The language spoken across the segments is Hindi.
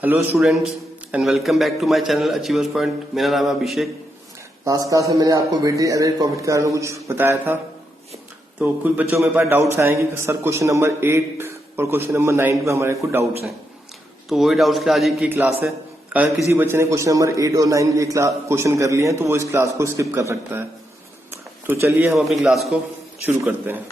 Hello students and welcome back to my channel achievers point. मेरा नाम है अभिषेक। लास्ट क्लास में मैंने आपको वेटेड एवरेज प्रॉफिट के बारे में कुछ बताया था, तो कुछ बच्चों में पास डाउट्स आए कि सर क्वेश्चन नंबर 8 और क्वेश्चन नंबर 9 पे हमारे कुछ डाउट्स हैं, तो वही डाउट्स के आज की क्लास है। अगर किसी बच्चे ने क्वेश्चन नंबर 8 और 9 के क्वेश्चन कर लिए हैं तो वो इस क्लास को स्किप कर सकता है। तो चलिए हम अपनी क्लास को शुरू करते हैं।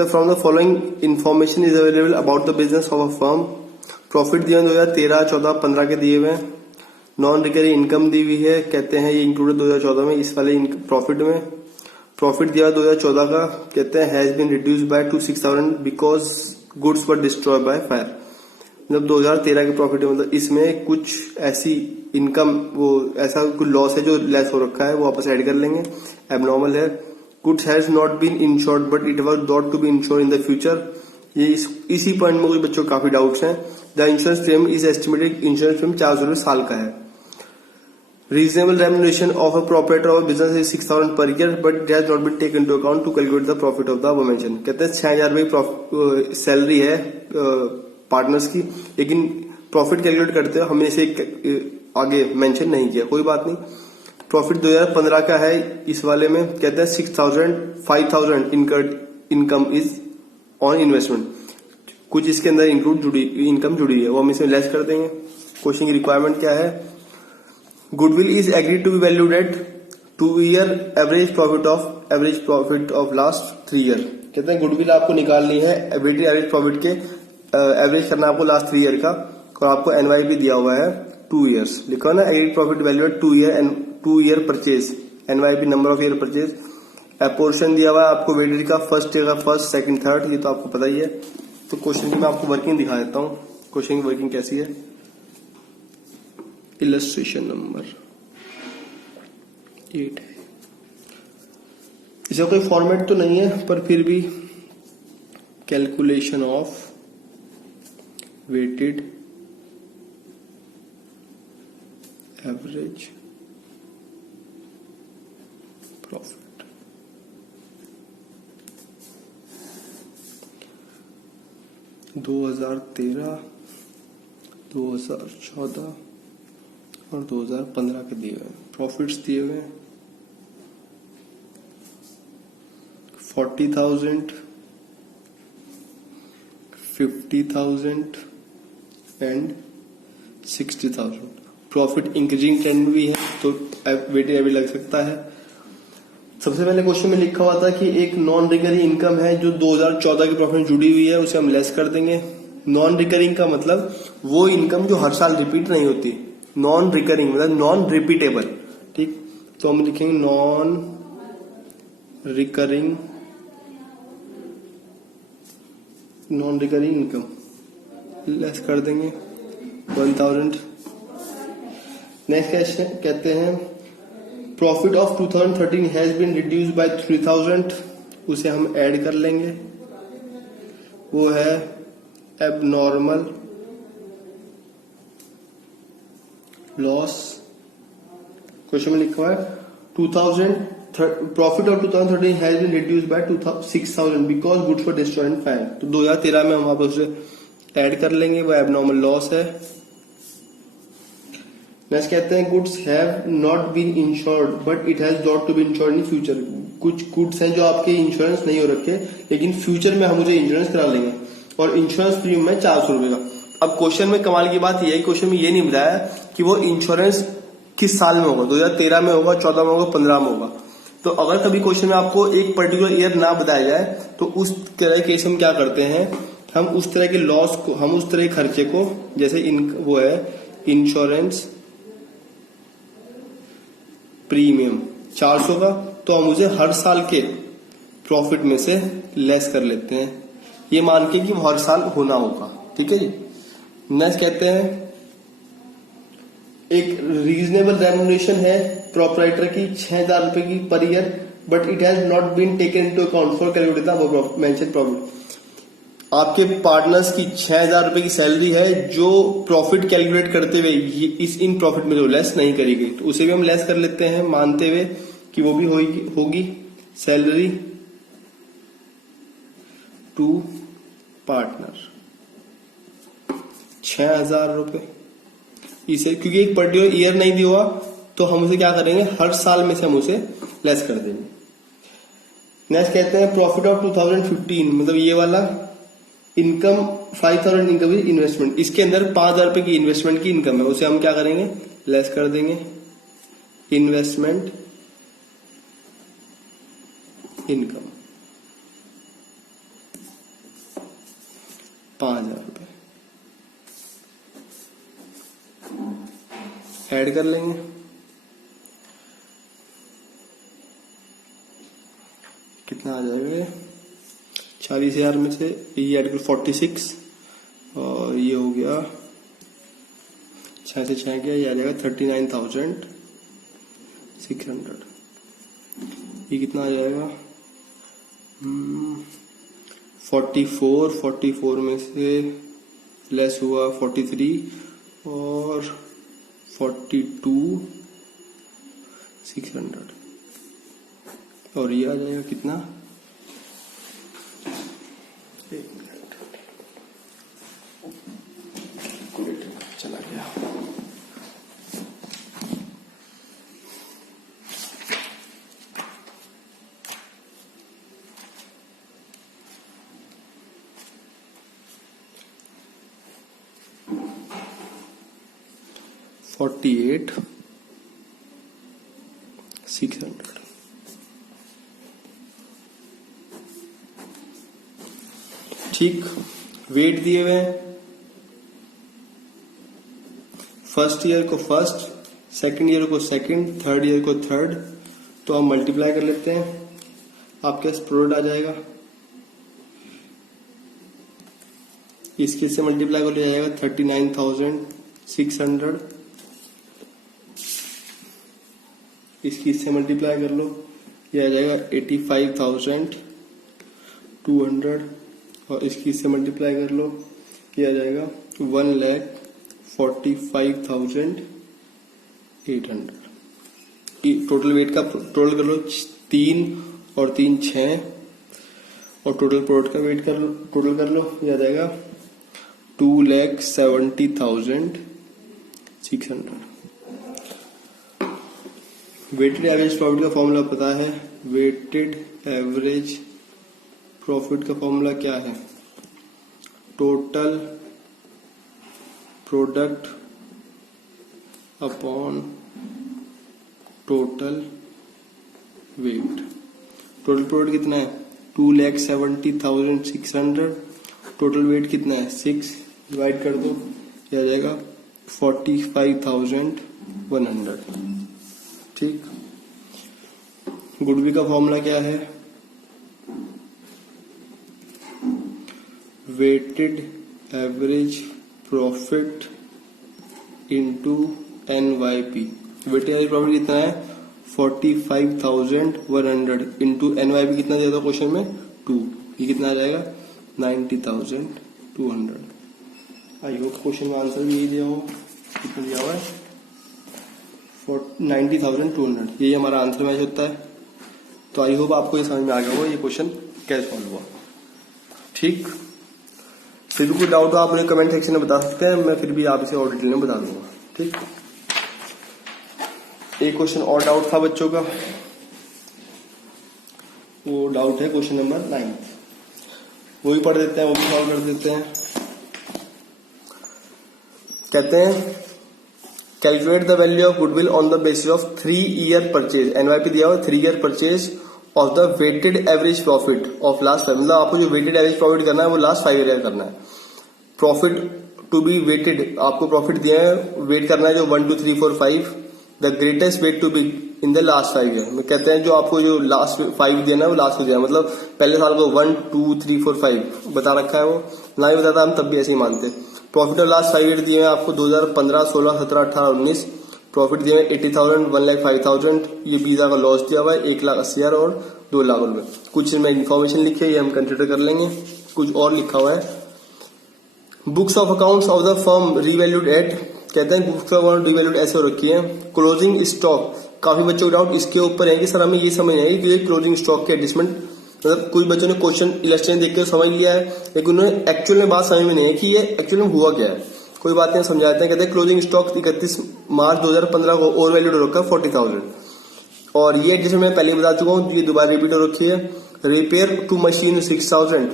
From the following information is available about the business of a firm. Profit दिए 2013, 14, 15 के दिए हुए। नॉन रिकरिंग इनकम दी हुई है, कहते हैं ये इंक्लूडेड 2014 में इस वाले प्रॉफिट में। प्रॉफिट दिया 2014 का, कहते हैं has been reduced by to 6,000 because goods were destroyed by fire. मतलब 2013 के प्रॉफिट में मतलब इसमें कुछ ऐसी इनकम वो ऐसा कुछ लॉस है जो लेस हो रखा है, वो वापस ऐड कर लेंगे। एबनॉर्मल है। Goods has not been insured but it was thought to be insured in the future। ये इसी पॉइंट में कुछ बच्चों को काफी डाउट्स हैं। The insurance premium is estimated, insurance premium 400 रुपए साल का है। Reasonable remuneration of a proprietor of business is 6,000 per year but it has not been taken to account to calculate the profit of the mention. कहते हैं 6,000 रुपए सैलरी है पार्टनर्स की, लेकिन प्रॉफिट कैलकुलेट करते हुए हमने इसे आगे मेंशन नहीं किया, कोई बात नहीं। प्रॉफिट 2015 का है इस वाले में, कहते हैं 5,000 इनकम इज ऑन इन्वेस्टमेंट। कुछ इसके अंदर इनकम जुड़ी है, वो हम इसमें लेस कर देंगे। क्वेश्चन की रिक्वायरमेंट क्या है? Goodwill is agreed to be valued at 2 year average profit of last 3 year. कहते हैं गुडविल आपको निकालनी है वेटेड एवरेज प्रॉफिट के, एवरेज करना आपको लास्ट 3 ईयर का, और आपको एनवाई भी दिया हुआ है 2 ईयर्स। लिखो ना agreed profit value at 2 year purchase, NYP number of year purchase. Portion दिया हुआ है आपको वेटेड का, फर्स्ट ईयर का, फर्स्ट, सेकंड, थर्ड, ये तो आपको पता ही है। तो क्वेश्चन की मैं आपको वर्किंग दिखा देता हूँ। क्वेश्चन की वर्किंग कैसी है? इलस्ट्रेशन नंबर 8 है। इसका कोई फॉर्मेट तो नहीं है, पर फिर भी calculation of weighted average profit. (2013, 2014 और 2015 के दिए हुए प्रॉफिट्स दिए हुए 40,000, 50,000 एंड 60,000। प्रॉफिट इंक्रीजिंग ट्रेंड भी है तो वेटेड एवरेज लग सकता है। सबसे पहले क्वेश्चन में लिखा हुआ था कि एक नॉन रिकरिंग इनकम है जो 2014 के प्रॉफिट में जुड़ी हुई है, उसे हम लेस कर देंगे। नॉन रिकरिंग का मतलब वो इनकम जो हर साल रिपीट नहीं होती। नॉन रिकरिंग मतलब नॉन रिपीटेबल, ठीक। तो हम लिखेंगे नॉन रिकरिंग इनकम, लेस कर देंगे 1,000। नेक्स्ट क्वेश्चन कहते हैं profit of 2013 has been reduced by 3,000, उसे हम ऐड कर लेंगे, वो है एबनॉर्मल लॉस। क्वेश्चन में लिखा हुआ है 2000 profit of 2013 has been reduced by 6,000 because goods were destroyed in fire. तो 2013 में हम आप उसे ऐड कर लेंगे, वो एबनॉर्मल लॉस है। नेक्स्ट कहते हैं goods have not been insured but it has not to be insured in future. कुछ गुड्स हैं जो आपके इंश्योरेंस नहीं हो रखे, लेकिन फ्यूचर में हम उसे इंश्योरेंस करा लेंगे, और इंश्योरेंस प्रीमियम है 400 रुपए का। अब क्वेश्चन में कमाल की बात यह है, क्वेश्चन में ये नहीं बताया कि वो इंश्योरेंस किस साल में होगा, 2013 में होगा, 14 में होगा, 15 में होगा। तो अगर कभी क्वेश्चन में आपको एक पर्टिकुलर ईयर ना बताया जाए तो उस तरह के केस हम क्या करते हैं, हम उस तरह के लॉस को, हम उस तरह के खर्चे को, जैसे वो है इंश्योरेंस प्रीमियम 400 का, तो हम उसे हर साल के प्रॉफिट में से लेस कर लेते हैं, ये मान के कि वो हर साल होना होगा, ठीक है जी। नेक्स्ट कहते हैं एक रीजनेबल रेम्युनरेशन है प्रोपराइटर की 6,000 रुपए की per year but it has not been taken into account for calculate the mention profit. आपके पार्टनर्स की 6,000 रुपए की सैलरी है जो प्रॉफिट कैलकुलेट करते हुए इन प्रॉफिट में जो लेस नहीं करी गई, तो उसे भी हम लेस कर लेते हैं मानते हुए कि वो भी होगी सैलरी टू पार्टनर 6,000 रुपए इसे, क्योंकि एक पर्टिकुलर ईयर नहीं दिया हुआ तो हम उसे क्या करेंगे, हर साल में से हम उसे लेस कर देंगे। नेक्स्ट कहते हैं प्रॉफिट ऑफ 2015, मतलब ये वाला इनकम 5,000 इनकम इज इन्वेस्टमेंट, इसके अंदर 5,000 रुपए की इन्वेस्टमेंट की इनकम है, उसे हम क्या करेंगे, लेस कर देंगे। इन्वेस्टमेंट इनकम 5,000 रुपए ऐड कर लेंगे। कितना आ जाएगा, 40,000 में से ये ऐड कर 46 और ये हो गया 6 से 6 गया, ये आ जाएगा 39,600। ये कितना आ जाएगा 44 में से लेस हुआ 43 और 42,600 और ये आ जाएगा कितना, एक मिनट चला गया, $48,600। ठीक, वेट दिए हुए हैं, फर्स्ट ईयर को फर्स्ट, सेकंड ईयर को सेकंड, थर्ड ईयर को थर्ड, तो हम मल्टीप्लाई कर लेते हैं, आपके पास प्रोडक्ट आ जाएगा, इसके से मल्टीप्लाई कर लिया जाएगा 39,600, इसकी से मल्टीप्लाई कर लो, ये आ जाएगा 85,200 और इसकी से मल्टीप्लाई कर लो, ये आ जाएगा 1,45,800। टोटल वेट का टोटल कर लो, 3 और 3 6 और टोटल प्रोडक्ट का वेट कर लो, टोटल कर लो, ये आ जाएगा 2,70,600। वेटेड एवरेज प्रॉफिट का फॉर्मूला पता है, वेटेड एवरेज प्रॉफिट का फॉर्मूला क्या है, total product upon total wait. Total product कितना है 2,70,600, टोटल वेट कितना है 6, डिवाइड कर दो, यह आ जाएगा 45,100। ठीक, गुडविल का फॉर्मूला क्या है, weighted average profit into NYP। Weighted average profit कितना है 45,100 इंटू NYP कितना दिया था क्वेश्चन में 2, ये कितना आ जाएगा 90,200। आई होप क्वेश्चन में आंसर भी यही दिया हो, कितना दिया हुआ है 90,200, यही हमारा आंसर मैच होता है। तो आई होप आपको ये समझ में आ गया होगा ये क्वेश्चन कैसे सॉल्व हुआ। ठीक, फिर भी कोई डाउट हो आप मुझे कमेंट सेक्शन में बता सकते हैं, मैं फिर भी आप इसे और डिटेल में बता दूंगा। ठीक, एक क्वेश्चन और डाउट था बच्चों का, वो डाउट है क्वेश्चन नंबर 9, वो भी पढ़ देते हैं, वो भी सॉल्व कर देते हैं। कहते हैं calculate the value of goodwill on the basis of 3 year purchase. NYP दिया हुआ 3 year purchase of the weighted average profit of last 5, मतलब आपको जो वेटेड एवरेज प्रॉफिट करना है वो लास्ट 5 ईयर करना है। प्रॉफिट टू बी वेटेड, आपको प्रॉफिट दिया है, वेट करना है जो 1 2 3 4 5, the greatest weight to be in the last 5 year में। कहते हैं जो आपको जो लास्ट 5 दिया ना वो लास्ट में दिया, मतलब पहले साल को 1 2 3 4 5 बता रखा है, वो ना ही बताता हम तब भी ऐसे ही मानते। प्रॉफिट ऑफ लास्ट 5 ईयर दिए हैं आपको 2015 16 17 18 19, प्रॉफिट दिए हैं 80,000 1,05,000, ये वीजा का लॉस दिया हुआ है 1,80,000 और 2 लाख रुपए। कुछ इसमें इन्फॉर्मेशन लिखी है, ये हम कंसिडर कर लेंगे। कुछ और लिखा हुआ है, books of accounts of the firm revalued at, कहते हैं बुक्स ऑफ अकाउंट रीवैल्यूड ऐसे हो रखी है। क्लोजिंग स्टॉक, काफी बच्चों को डाउट इसके ऊपर है कि सर हमें ये समझ नहीं आई कि क्लोजिंग स्टॉक की एडजस्टमेंट मतलब कुछ बच्चों ने क्वेश्चन इलस्ट्रेशन देख के समझ लिया है, लेकिन उन्होंने एक्चुअल में बात समझ में नहीं है कि ये एक्चुअल में हुआ क्या है। कोई बात नहीं, समझाते हैं। कहते हैं क्लोजिंग स्टॉक 31 मार्च 2015 को ओवर वैल्यूड हो रखा है 40,000, और ये जैसे मैं पहले बता चुका हूँ, ये दोबारा रिपीट हो रखी है। रिपेयर टू मशीन 6,000,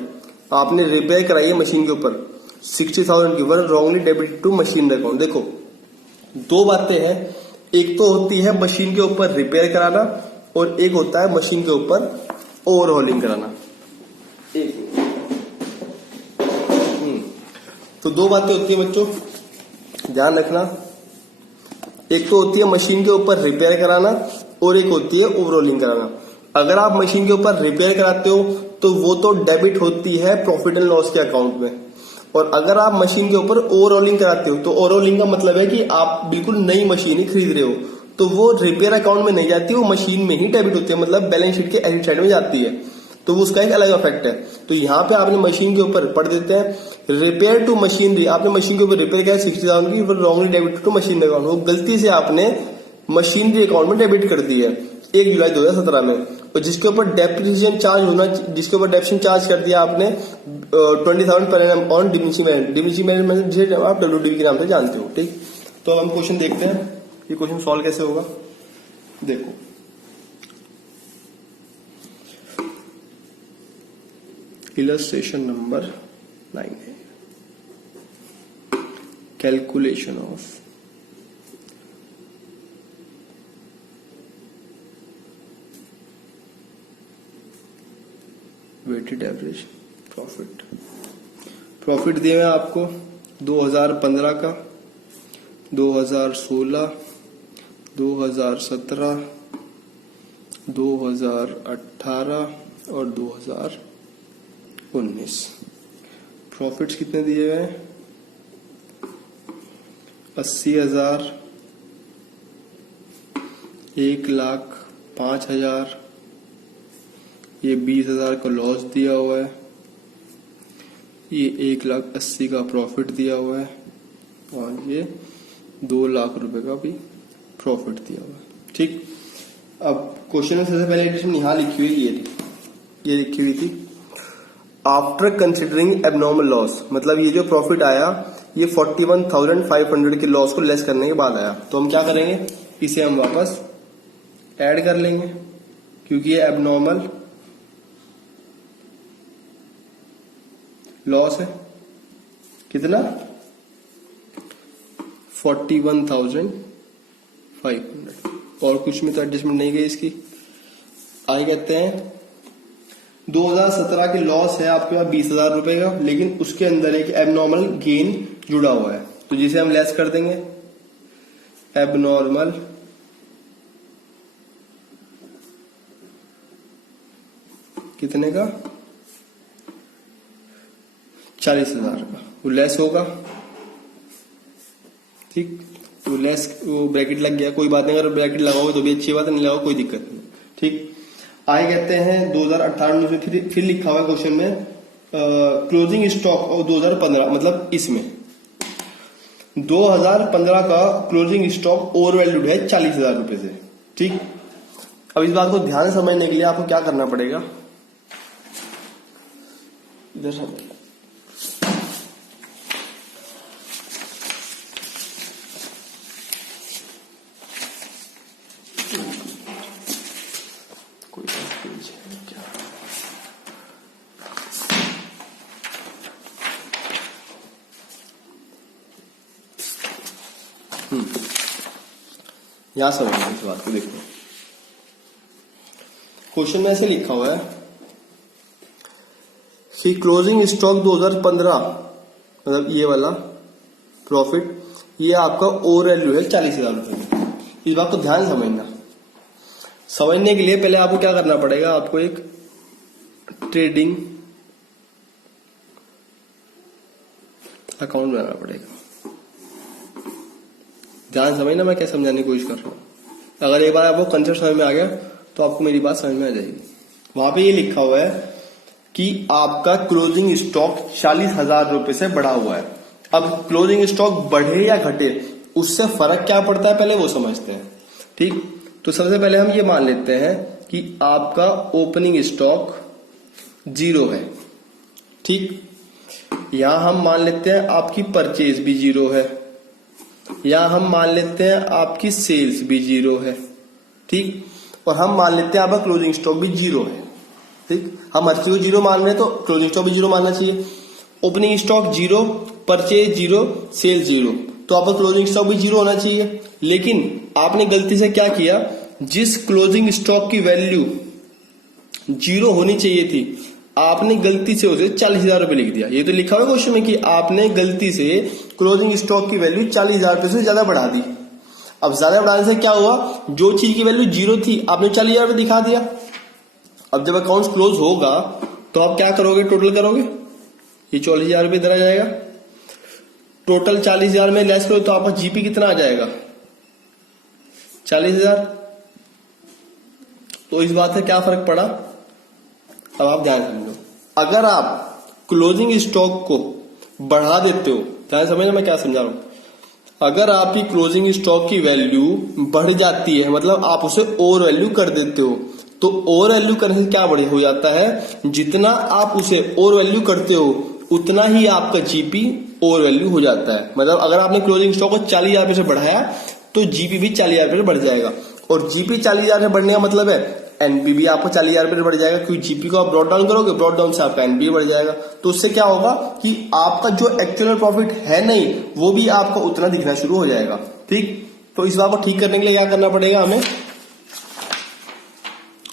आपने रिपेयर कराई है मशीन के ऊपर 60,000 की, were wrongly debit to machine account. देखो दो बातें हैं, एक तो होती है मशीन के ऊपर रिपेयर कराना, और एक होता है मशीन के ऊपर ओवरहॉलिंग कराना। तो दो बातें होती है बच्चों, ध्यान रखना। एक तो होती है मशीन के ऊपर रिपेयर कराना, और एक होती है ओवरऑलिंग कराना। अगर आप मशीन के ऊपर रिपेयर कराते हो तो वो तो डेबिट होती है प्रॉफिट एंड लॉस के अकाउंट में, और अगर आप मशीन के ऊपर ओवरऑलिंग कराते हो तो ओवरऑलिंग का मतलब है कि आप बिल्कुल नई मशीन ही खरीद रहे हो, तो वो रिपेयर अकाउंट में नहीं जाती, वो मशीन में ही डेबिट होती है, मतलब बैलेंस शीट के एसेट साइड में जाती है, तो उसका एक अलग इफेक्ट है। तो यहाँ पे आपने मशीन के ऊपर पढ़ देते हैं रिपेयर टू मशीनरी, आपने मशीन के ऊपर रिपेयर किया 60,000 की, wrongly debit to machine account, वो गलती से आपने मशीनरी अकाउंट में डेबिट कर दी है 1 जुलाई 2017 में, और जिसके ऊपर डेप्रिसिएशन चार्ज होना, जिसके ऊपर डेप्रिसिएशन चार्ज कर दिया आपने 20,000 पर एनम ऑन डिमिनिशिमेंट, जिसे आप WDV के नाम से जानते हो। ठीक, तो अब हम क्वेश्चन देखते हैं, ये क्वेश्चन सॉल्व कैसे होगा। देखो इलस्ट्रेशन नंबर 9 है, calculation of weighted average profit. Profit दिए हैं आपको 2015 का, 2016, 2017, 2018 और 2019। प्रॉफिट्स कितने दिए हुए हैं? 80,000, 1,05,000, ये 20,000 का लॉस दिया हुआ है, ये 1,80,000 का प्रॉफिट दिया हुआ है, और ये 2 लाख रुपए का भी प्रॉफिट दिया हुआ है। ठीक, अब क्वेश्चन में सबसे पहले एडिशन यहाँ लिखी हुई ये लिखी हुई थी आफ्टर कंसिडरिंग एबनॉर्मल लॉस, मतलब ये जो प्रॉफिट आया ये 41,500 के लॉस को लेस करने के बाद आया। तो हम क्या करेंगे, इसे हम वापस ऐड कर लेंगे, क्योंकि ये एबनॉर्मल लॉस है। कितना? 41,500, और कुछ में तो एडजस्टमेंट नहीं गई इसकी। आगे कहते हैं 2017 के लॉस है आपके पास 20,000 रुपए का, लेकिन उसके अंदर एक एबनॉर्मल गेन जुड़ा हुआ है, तो जिसे हम लेस कर देंगे। एबनॉर्मल कितने का? 40,000 का, वो लेस होगा। ठीक, वो लेस, वो ब्रैकेट लग गया, कोई बात नहीं, अगर ब्रैकेट लगाओगे तो भी अच्छी बात है, नहीं लगाओ कोई दिक्कत नहीं। ठीक, आगे कहते हैं 2018 में फिर लिखा हुआ है क्वेश्चन में क्लोजिंग स्टॉक और 2015, मतलब इसमें 2015 का क्लोजिंग स्टॉक ओवर वैल्यूड है 40,000 रुपए से। ठीक, अब इस बात को ध्यान से समझने के लिए आपको क्या करना पड़ेगा, इधर से यहां समझना इस बात को। देखो क्वेश्चन में ऐसे लिखा हुआ है कि क्लोजिंग स्टॉक 2015, मतलब ये वाला प्रॉफिट, ये आपका ओवर वैल्यू है 40,000 रुपए। इस बात को ध्यान समझना। समझने के लिए पहले आपको क्या करना पड़ेगा, आपको एक ट्रेडिंग अकाउंट बनाना पड़ेगा। ध्यान समझना मैं क्या समझाने की कोशिश कर रहा हूं। अगर एक बार आपको कंसेप्ट समझ में आ गया तो आपको मेरी बात समझ में आ जाएगी। वहां पे ये लिखा हुआ है कि आपका क्लोजिंग स्टॉक 40,000 रुपए से बढ़ा हुआ है। अब क्लोजिंग स्टॉक बढ़े या घटे, उससे फर्क क्या पड़ता है पहले वो समझते हैं। ठीक, तो सबसे पहले हम ये मान लेते हैं कि आपका ओपनिंग स्टॉक जीरो है। ठीक, यहां हम मान लेते हैं आपकी परचेज भी जीरो है, या हम मान लेते हैं आपकी सेल्स भी जीरो है। ठीक, और हम मान लेते हैं आपका क्लोजिंग स्टॉक भी जीरो है। ठीक, हम हर चीज को जीरो मान रहे हैं तो क्लोजिंग स्टॉक भी जीरो मानना चाहिए। Opening stock zero, purchase zero, sales zero, तो आपका क्लोजिंग स्टॉक भी जीरो होना चाहिए। लेकिन आपने गलती से क्या किया, जिस क्लोजिंग स्टॉक की वैल्यू जीरो होनी चाहिए थी, आपने गलती से उसे 40,000 रुपए लिख दिया। ये तो लिखा हुआ क्वेश्चन में कि आपने गलती से क्लोजिंग स्टॉक की वैल्यू 40,000 रुपए से ज्यादा बढ़ा दी। अब ज्यादा बढ़ाने से क्या हुआ, जो चीज की वैल्यू जीरो थी आपने 40,000 रुपए दिखा दिया। अब जब अकाउंट क्लोज होगा तो आप क्या करोगे, टोटल करोगे, ये 40,000 रुपए इधर आ जाएगा, टोटल 40,000 में लेस करो तो आपका जीपी कितना आ जाएगा, 40,000। तो इस बात से क्या फर्क पड़ा, अब आप ध्यान समझो, अगर आप क्लोजिंग स्टॉक को बढ़ा देते हो, ध्यान समझना मैं क्या समझा रहा हूं, अगर आपकी क्लोजिंग स्टॉक की वैल्यू बढ़ जाती है, मतलब आप उसे ओवर वैल्यू कर देते हो, तो ओवर वैल्यू करने से क्या बढ़ हो जाता है, जितना आप उसे ओवर वैल्यू करते हो उतना ही आपका जीपी ओवर वैल्यू हो जाता है। मतलब अगर आपने क्लोजिंग स्टॉक को 40,000 रुपए से बढ़ाया तो जीपी भी 40,000 रुपए से बढ़ जाएगा, और जीपी 40,000 से बढ़ने का मतलब है एनपी भी आपको 40,000 रुपए से बढ़ जाएगा, क्योंकि जीपी को आप ब्रॉड डाउन करोगे, ब्रॉड डाउन से आपका एनपी बढ़ जाएगा। तो उससे क्या होगा कि आपका जो एक्चुअल प्रॉफिट है नहीं वो भी आपको उतना दिखना शुरू हो जाएगा। ठीक, तो इस बात को ठीक करने के लिए क्या करना पड़ेगा हमें,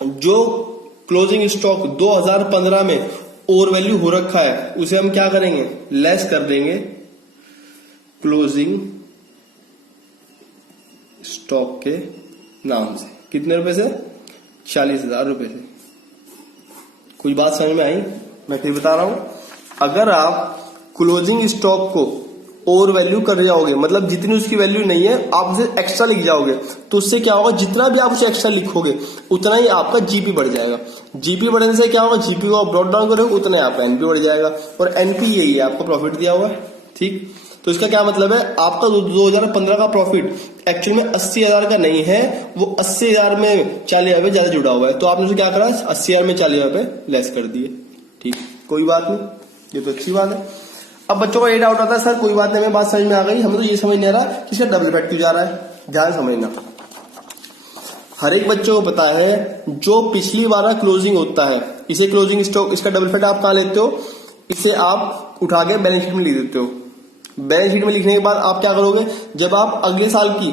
जो क्लोजिंग स्टॉक 2015 में ओवर वैल्यू हो रखा है उसे हम क्या करेंगे, लेस कर देंगे क्लोजिंग स्टॉक के नाम से। कितने रुपए से, 40,000 रुपए से। कुछ बात समझ में आई, मैं फिर बता रहा हूं, अगर आप क्लोजिंग स्टॉक को ओवर वैल्यू कर जाओगे, मतलब जितनी उसकी वैल्यू नहीं है आप उसे एक्स्ट्रा लिख जाओगे, तो उससे क्या होगा, जितना भी आप उसे एक्स्ट्रा लिखोगे उतना ही आपका जीपी बढ़ जाएगा। जीपी बढ़ने से क्या होगा, जीपी को आप ब्रॉड डाउन करोगे उतना ही आपका एनपी बढ़ जाएगा, और एनपी यही है आपको प्रॉफिट दिया हुआ है। ठीक, तो इसका क्या मतलब है, आपका 2015 का प्रॉफिट एक्चुअल में 80,000 का नहीं है, वो 80,000 में 40,000 रुपए ज्यादा जुड़ा हुआ है, तो आपने उसे क्या करा, 80,000 में 40,000 रुपए लेस कर दिए। ठीक, कोई बात नहीं, ये तो अच्छी बात है। अब बच्चों को ये डाउट आता है, सर कोई बात नहीं, हमें बात समझ में आ गई, हमें तो ये समझ नहीं आ रहा कि इसका डबल इफेक्ट क्यों जा रहा है। ध्यान समझना, हर एक बच्चों को पता है जो पिछली बार क्लोजिंग होता है, इसे क्लोजिंग स्टॉक, इसका डबल इफेक्ट आप कहां लेते हो, इसे आप उठा के बैलेंस शीट में लिख देते हो। बैलेंस शीट में लिखने के बाद आप क्या करोगे, जब आप अगले साल की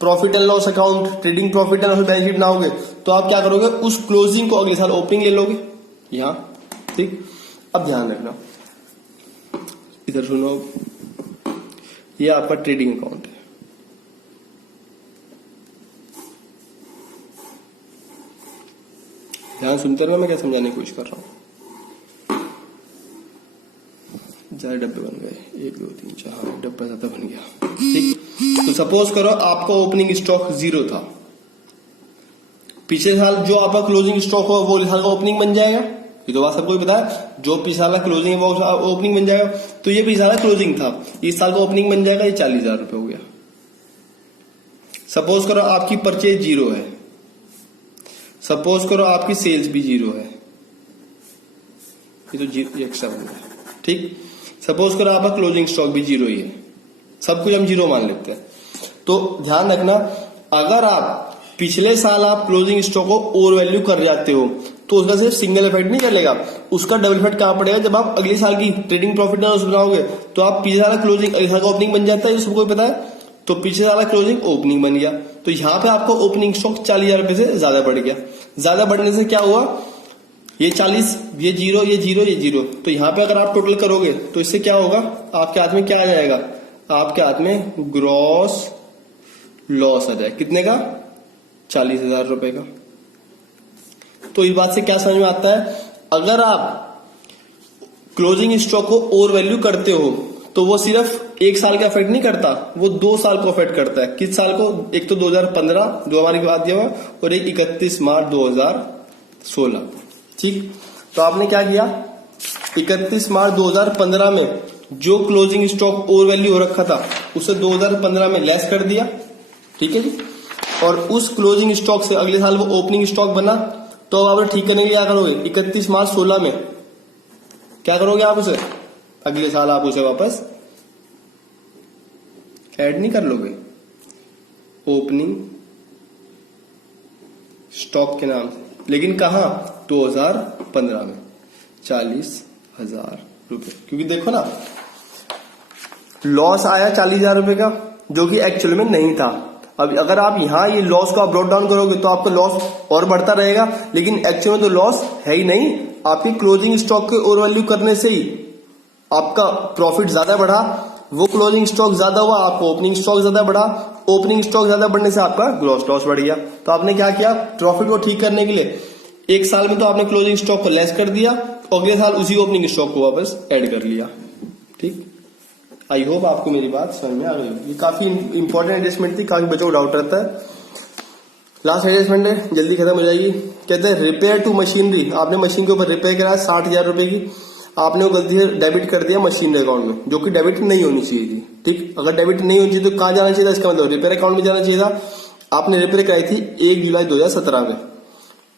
profit and loss account, trading profit and loss balance sheet बनाओगे, तो आप क्या करोगे, उस क्लोजिंग को अगले साल ओपनिंग ले लोगे यहां। ठीक, अब ध्यान रखना, इधर सुनो, ये आपका ट्रेडिंग अकाउंट है, ध्यान सुनते रहो, मैं क्या समझाने की कोशिश कर रहा हूं। ज्यादा डब्बे बन गए, 1 2 3 4 डब्बा ज्यादा बन गया। ठीक, तो सपोज करो आपका ओपनिंग स्टॉक जीरो था, पिछले साल जो आपका क्लोजिंग स्टॉक हो वो साल का ओपनिंग बन जाएगा, ये तो बात सबको ही पता है, जो पिछले साल का क्लोजिंग वो ओपनिंग बन जाएगा। तो ये पिछले साल का क्लोजिंग था, इस साल का ओपनिंग बन जाएगा, ये 40,000 रुपए हो गया। सपोज करो आपकी परचेज जीरो है, सपोज करो आपकी सेल्स भी जीरो है, ये तो जीरो एक्स्ट्रा बन गया। ठीक, सपोज करो आपका क्लोजिंग स्टॉक भी जीरो ही है, सब कुछ हम जीरो मान लेते हैं। तो ध्यान रखना, अगर आप पिछले साल आप क्लोजिंग स्टॉक को ओवर वैल्यू कर जाते हो तो उसका सिर्फ सिंगल इफेक्ट नहीं चलेगा, उसका डबल इफेक्ट कहां पड़ेगा, जब आप अगले साल की ट्रेडिंग प्रॉफिट एंड लॉस बनाओगे तो आप पिछले साल क्लोजिंग अगले साल का ओपनिंग बन जाता है, सबको पता है, तो पिछले साल क्लोजिंग ओपनिंग बन गया, तो यहां पे आपका ओपनिंग स्टॉक 40,000 रुपए से ज्यादा बढ़ गया। ज्यादा बढ़ने से क्या हुआ, ये 40, ये जीरो, ये जीरो, ये जीरो, तो यहां पे अगर आप टोटल करोगे तो इससे क्या होगा, आपके हाथ में क्या आ जाएगा, आपके हाथ में ग्रॉस लॉस आ जाए, कितने का, 40,000 रुपए का। तो इस बात से क्या समझ में आता है, अगर आप क्लोजिंग स्टॉक को ओवर वैल्यू करते हो तो वो सिर्फ एक साल का इफेक्ट नहीं करता, वो 2 साल को इफेक्ट करता है। किस साल को, एक तो 2015 जो हमारी बात दिया हुआ, और एक 31 मार्च 2016। ठीक, तो आपने क्या किया, 31 मार्च 2015 में जो क्लोजिंग स्टॉक ओवर वैल्यू हो रखा था उसे 2015 में लेस कर दिया। ठीक है जी, और उस क्लोजिंग स्टॉक से अगले साल वो ओपनिंग स्टॉक बना, तो अब आप ठीक करने के लिए क्या करोगे, 31 मार्च 16 में क्या करोगे आप उसे? अगले साल आप उसे वापस ऐड नहीं कर लोगे ओपनिंग स्टॉक के नाम से, लेकिन कहां? 2015 में 40,000 रुपए। क्योंकि देखो ना, लॉस आया 40,000 रुपए का, जो कि एक्चुअल में नहीं था। अब अगर आप यहां ये लॉस को आप ब्रॉट डाउन करोगे तो आपका लॉस और बढ़ता रहेगा, लेकिन एक्चुअल में तो लॉस है ही नहीं। आपकी क्लोजिंग स्टॉक के ओवर वैल्यू करने से ही आपका प्रॉफिट ज्यादा बढ़ा, वो क्लोजिंग स्टॉक ज्यादा हुआ, आपको ओपनिंग स्टॉक ज्यादा बढ़ा, ओपनिंग स्टॉक ज्यादा बढ़ने से आपका ग्रॉस लॉस बढ़ गया। तो आपने क्या किया? प्रॉफिट को ठीक करने के लिए एक साल में तो आपने क्लोजिंग स्टॉक को लेस कर दिया, अगले साल उसी ओपनिंग स्टॉक को वापस ऐड कर लिया। ठीक, आई होप आपको मेरी बात समझ में आ गई। ये काफी इंपॉर्टेंट एडजस्टमेंट थी, काफी बच्चों को डाउट रहता है। लास्ट एडजस्टमेंट है, जल्दी खत्म हो जाएगी। कहते हैं रिपेयर टू मशीनरी, आपने मशीन के ऊपर रिपेयर कराया 60,000 रुपए की, आपने वो गलती से डेबिट कर दिया मशीनरी अकाउंट में, जो कि डेबिट नहीं होनी चाहिए थी। ठीक, अगर डेबिट नहीं होनी चाहिए तो कहां जाना चाहिए था? इसका मतलब रिपेयर अकाउंट में जाना चाहिए था। आपने रिपेयर कराई थी 1 जुलाई 2017 में,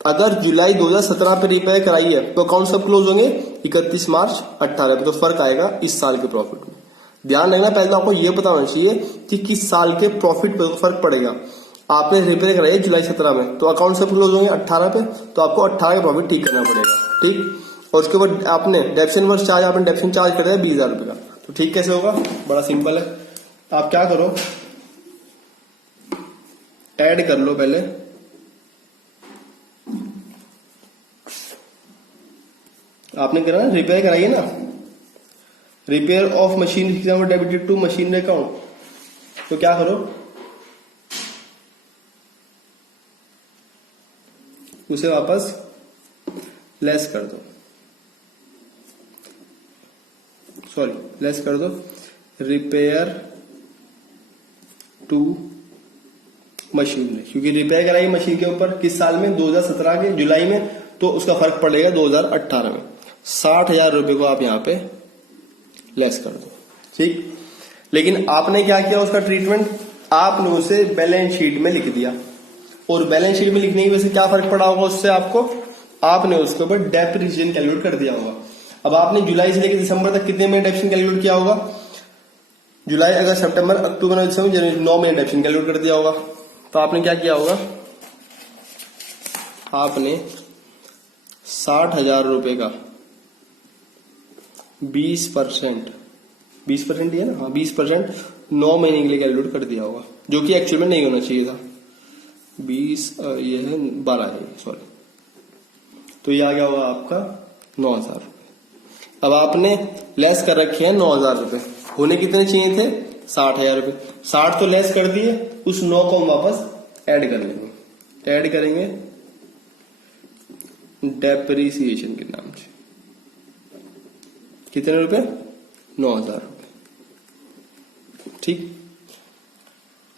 अगर जुलाई 2017 पे रिपेयर कराई है तो अकाउंट सब क्लोज होंगे 31 मार्च 18 पे, तो फर्क आएगा इस साल के प्रॉफिट में। ध्यान रखना, पहले तो आपको यह पता होना चाहिए कि किस साल के प्रॉफिट पे फर्क पड़ेगा। आपने रिपेयर कराई जुलाई 17 में, तो अकाउंट सब क्लोज होंगे 18 पे, तो आपको 18 का प्रॉफिट ठीक करना पड़ेगा। ठीक, और उसके बाद आपने डेप्शन वर्ष चार्ज, आपने डेप्शन चार्ज कर दिया 20,000 रुपए का, तो ठीक कैसे होगा? बड़ा सिंपल है। आप क्या करो, ऐड कर लो पहले आपने करा ना, रिपेयर कराइए ना, repair of machine debited to machine account, तो क्या करो, उसे वापस लेस कर दो, सॉरी लेस कर दो, रिपेयर टू मशीन, क्योंकि रिपेयर कराई मशीन के ऊपर किस साल में? 2017 के जुलाई में, तो उसका फर्क पड़ेगा 2018 में। 60,000 रुपए को आप यहां पे लेस कर दो। ठीक, लेकिन आपने क्या किया उसका ट्रीटमेंट? आपने उसे बैलेंस शीट में लिख दिया, और बैलेंस शीट में लिखने की वजह से क्या फर्क पड़ा होगा उससे आपको? आपने उसके ऊपर डेप्रिसिएशन कैलकुलेट कर दिया होगा। अब आपने जुलाई से लेकर दिसंबर तक कितने महीने डेप्रिसिएशन कैलकुलेट किया होगा? जुलाई, अगस्त, सितंबर, अक्टूबर, नवंबर, दिसंबर, जनवरी, 9 महीने डेप्रिसिएशन कैलकुलेट कर दिया होगा। तो आपने क्या किया होगा? आपने 60,000 रुपए का 20% ही है ना, हाँ 20% 9 महीने के लिए कैलकुलेट कर दिया होगा, जो कि एक्चुअल में नहीं होना चाहिए था। 20 ये है 12 है, सॉरी, तो ये आ गया होगा आपका 9,000 रुपए। अब आपने लेस कर रखे हैं 9,000 रुपए, होने कितने चाहिए थे? 60,000 रुपए। 60 तो लेस कर दिए, उस 9 को हम वापस ऐड कर लेंगे, ऐड करेंगे डेप्रिसिएशन के नाम से। कितने रुपए? 9,000 रुपए। ठीक,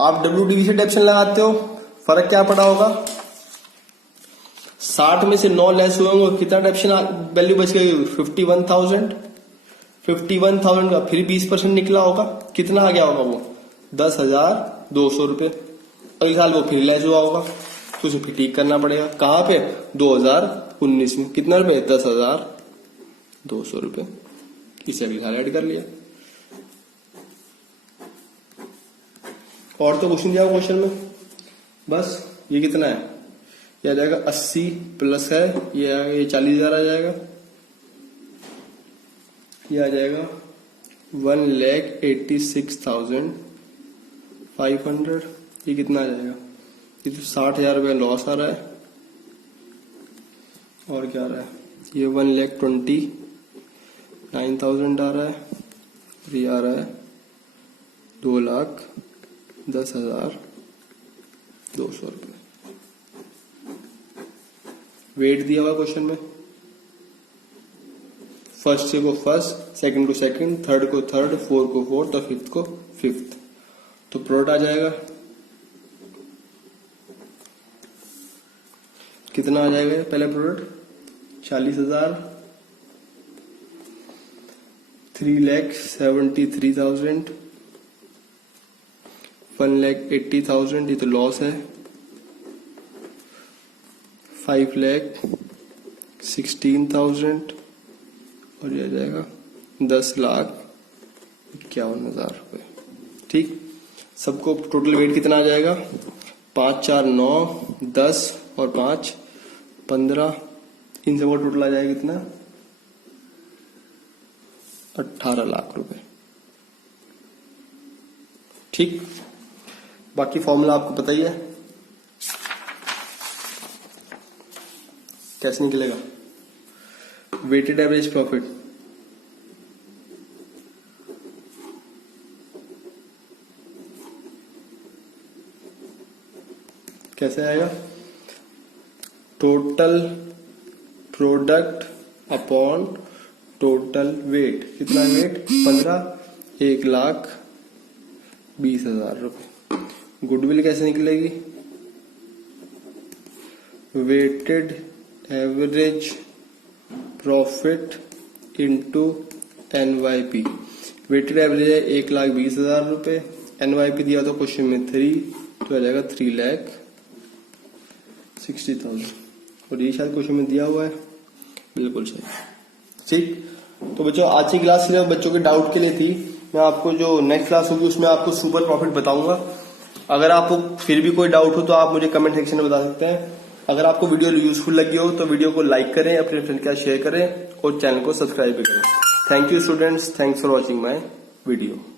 आप WDV से डेप्शन लगाते हो, फर्क क्या पड़ा होगा? 60 में से 9 लेस हुए होंगे, कितना डेप्शन वैल्यू बच गई? 51,000। 51,000 का फिर 20% निकला होगा, कितना आ गया होगा वो? 10,200 रुपए। अगले साल वो फिर लेस हुआ होगा, तो उसे फिर ठीक करना पड़ेगा। कहां पे? 2019 में कितना रुपए? 10,200 रुपए। इसे अगले साल ऐड कर लिया। और तो क्वेश्चन दिया क्वेश्चन में, बस ये कितना है? ये आ जाएगा 80 प्लस है, ये 40,000 आ जाएगा, ये आ जाएगा 1,86,500। ये कितना आ जाएगा? ये तो 60,000 रुपये लॉस आ रहा है, और क्या आ रहा है? ये 1,29,000 आ रहा है, ये आ रहा है 2,10,200 रुपये। वेट दिया हुआ क्वेश्चन में, फर्स्ट से को फर्स्ट, सेकंड को सेकंड, थर्ड को थर्ड, फोर्थ को फोर्थ और फिफ्थ को फिफ्थ। तो प्रोडक्ट आ जाएगा कितना आ जाएगा? पहले प्रोडक्ट 40,000, 3,73,000, 1,80,000, ये तो लॉस है। 5,16,000, और ये आ जाएगा 10,51,000 रुपए। ठीक, सबको टोटल वेट कितना आ जाएगा? 5 4 9 10 और 5 15, इन सबका टोटल आ जाएगा कितना? 18 लाख रुपए। ठीक, बाकी फॉर्मूला आपको पता ही है, कैसे निकलेगा? वेटेड एवरेज प्रॉफिट कैसे आएगा? Total product upon total weight. कितना वेट? 15, 1,20,000 रुपए। गुडविल कैसे निकलेगी? Weighted average profit into NYP। Weighted average है 1,20,000 रुपए, NYP दिया तो क्वेश्चन में 3, तो आ जाएगा 3,60,000। और ये शायद क्वेश्चन में दिया हुआ है, बिल्कुल सही। ठीक, तो बच्चों आज की क्लास सिर्फ बच्चों के डाउट के लिए थी। मैं आपको जो नेक्स्ट क्लास होगी उसमें आपको सुपर प्रॉफिट बताऊंगा। अगर आपको फिर भी कोई डाउट हो तो आप मुझे कमेंट सेक्शन में बता सकते हैं। अगर आपको वीडियो यूजफुल लगी हो तो वीडियो को लाइक करें, अपने फ्रेंड के साथ शेयर करें और चैनल को सब्सक्राइब भी करें। Thank you students, thanks for watching my video.